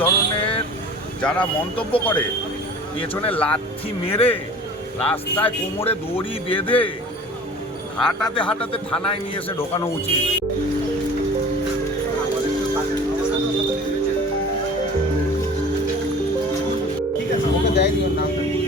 ধরনের যারা মন্তব্য করে, পেছনে লাথি মেরে, রাস্তায় কোমরে দড়ি বেঁধে, হাঁটাতে হাঁটাতে থানায় নিয়ে এসে ঢোকানো উচিত। ঠিক আছে নামটা।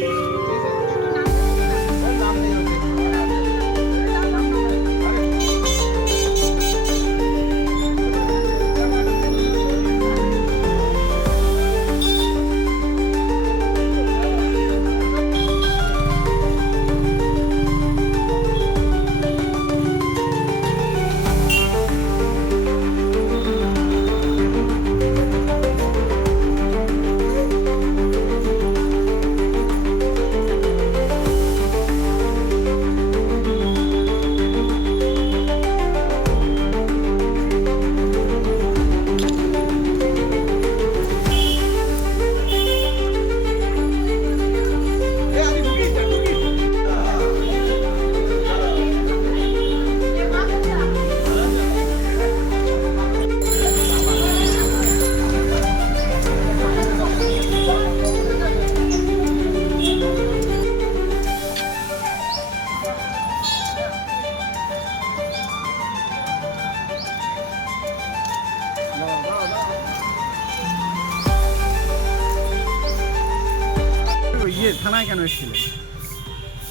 ইয়ে থানায় কেন এসেছিলেন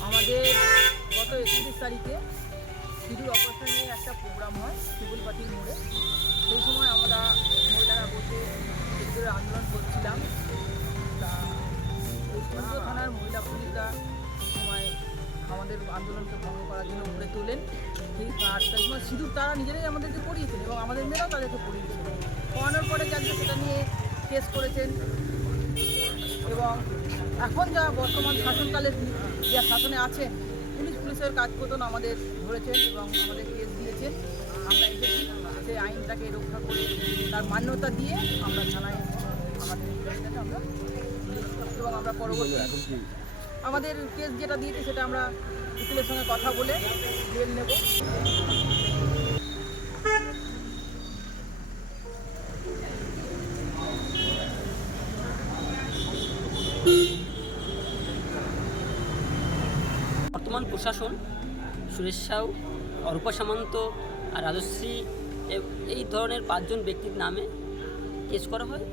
আমাদের গত একত্রিশ তারিখে সিঁদুর অপারেশনের একটা প্রোগ্রাম হয় শিবুলপাতির মোড়ে। সেই সময় আমরা মহিলারা বসে সিঁদুরের আন্দোলন করছিলাম। তা সূর্য থানার মহিলা পুলিশরা সেই সময় আমাদের আন্দোলনকে ভঙ্গ করার জন্য উপরে তোলেন। সেই আর তাই সময় সিঁদুর তারা নিজেরাই আমাদেরকে পড়িয়েছেন এবং আমাদের মেয়েরাও তাদেরকে পড়িয়েছেন পড়ানোর পরে যাকে সেটা নিয়ে কেস করেছেন এবং এখন যা বর্তমান শাসনকালে যা শাসনে আছে, পুলিশ পুলিশের কাজ করতেন আমাদের ধরেছেন এবং আমাদের কেস দিয়েছেন আমরা এসেছি সেই আইনটাকে রক্ষা করে তার মান্যতা দিয়ে আমরা থানায় আমাদের এবং আমরা পরবর্তী আমাদের কেস যেটা দিয়েছে সেটা আমরা উকিলের সঙ্গে কথা বলে বেল নেব। প্রশাসন সুরেশ সাউ, অরূপা সামন্ত আর রাজশ্রী এই ধরনের পাঁচজন ব্যক্তির নামে কেস করা হয়।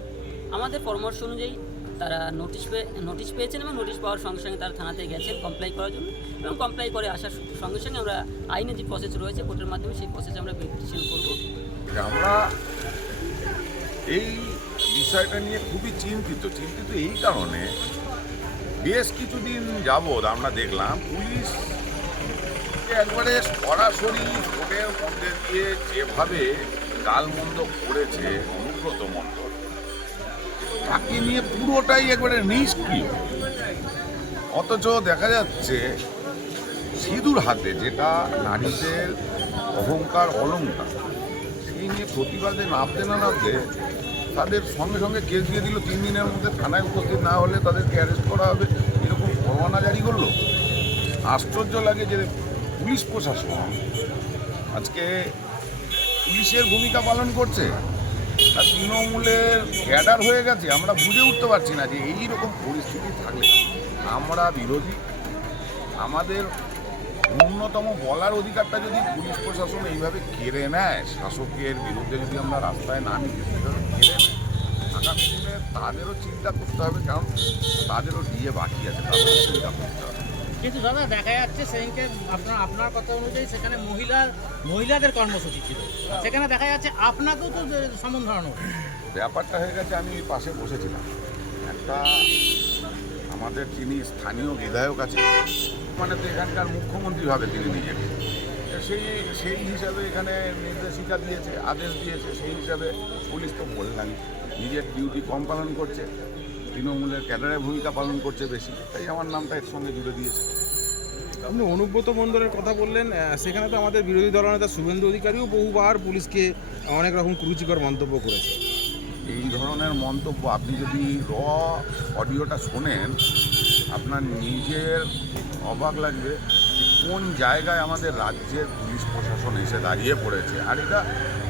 আমাদের পরামর্শ অনুযায়ী তারা নোটিশ পেয়ে নোটিশ পেয়েছেন এবং নোটিশ পাওয়ার সঙ্গে সঙ্গে তারা থানাতে গেছেন কমপ্লাই করার জন্য এবং কমপ্লাই করে আসার সঙ্গে সঙ্গে আমরা আইনে যে প্রসেস রয়েছে কোর্টের মাধ্যমে সেই প্রসেসে আমরা পিটিশন করব। আমরা এই বিষয়টা নিয়ে খুবই চিন্তিত। চিন্তিত এই কারণে বেশ কিছুদিন যাবৎ আমরা দেখলাম পুলিশ একবারে সরাসরি ভোটের মধ্যে দিয়ে যেভাবে গালমন্দ করেছে অনুব্রত মণ্ডল, তাকে নিয়ে পুরোটাই একবারে নিষ্ক্রিয়। অথচ দেখা যাচ্ছে সিঁদুর হাতে যেটা নারীদের অহংকার, অলংকার, সেই নিয়ে প্রতিবাদে নামতে না নামতে তাদের সঙ্গে সঙ্গে কেস দিয়ে দিল। তিন দিনের মধ্যে থানায় উপস্থিত না হলে তাদেরকে অ্যারেস্ট করা হবে এরকম পরোয়ানা জারি করল? আশ্চর্য লাগে যে পুলিশ প্রশাসন আজকে পুলিশের ভূমিকা পালন করছে। আর তৃণমূলের ক্যাডার হয়ে গেছে, আমরা বুঝে উঠতে পারছি না যে এই রকম পরিস্থিতি থাকলে আমরা বিরোধী। আমাদের ন্যূনতম বলার অধিকারটা যদি পুলিশ প্রশাসন এইভাবে কেড়ে নেয় শাসকের বিরুদ্ধে যদি আমরা রাস্তায় নামি এইভাবে কেড়ে নেয়। আগামী দিনে তাদেরও চিন্তা করতে হবে কারণ তাদেরও দিয়ে বাকি আছে তাদেরও চিন্তা করতে হবে। কিন্তু দাদা দেখা যাচ্ছে সেদিনকে আপনার আপনার কথা অনুযায়ী সেখানে মহিলার মহিলাদের কর্মসূচি ছিল। সেখানে দেখা যাচ্ছে আপনাকেও তো সমন ধরানো ব্যাপারটা হয়ে গেছে আমি পাশে বসেছিলাম। একটা আমাদের যিনি স্থানীয় বিধায়ক আছে মানে তো এখানকার মুখ্যমন্ত্রী ভাবে তিনি নিজেকে তো সেই সেই হিসাবে এখানে নির্দেশিকা দিয়েছে আদেশ দিয়েছে সেই হিসাবে পুলিশ তো বললাম নিজের ডিউটি কম পালন করছে তৃণমূলের ক্যাডারের ভূমিকা পালন করছে বেশি তাই আমার নামটা এর সঙ্গে জুড়ে দিয়েছে। আপনি অনুব্রত মণ্ডলের কথা বললেন সেখানে তো আমাদের বিরোধী দলনেতা শুভেন্দু অধিকারীও বহুবার পুলিশকে অনেক রকম কুরুচিকর মন্তব্য করেছে। এই ধরনের মন্তব্য আপনি যদি র অডিওটা শোনেন আপনার নিজের অবাক লাগবে কোন জায়গায় আমাদের রাজ্যের পুলিশ প্রশাসন এসে দাঁড়িয়ে পড়েছে। আর এটা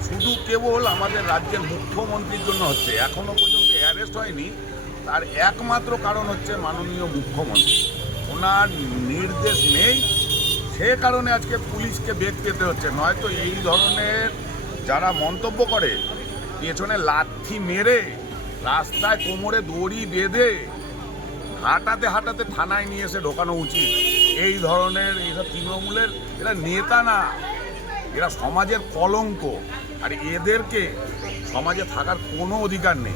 শুধু কেবল আমাদের রাজ্যের মুখ্যমন্ত্রীর জন্য হচ্ছে এখনও পর্যন্ত অ্যারেস্ট হয়নি। তার একমাত্র কারণ হচ্ছে মাননীয় মুখ্যমন্ত্রী। ওনার নির্দেশ নেই, সে কারণে আজকে পুলিশকে বেগ পেতে হচ্ছে। নয়তো এই ধরনের যারা মন্তব্য করে, পেছনে লাথি মেরে, রাস্তায় কোমরে দড়ি বেঁধে হাঁটাতে হাঁটাতে থানায় নিয়ে এসে ঢোকানো উচিত। এই ধরনের এইসব তৃণমূলের, এরা নেতা না। এরা সমাজের কলঙ্ক। আর এদেরকে সমাজে থাকার কোনো অধিকার নেই।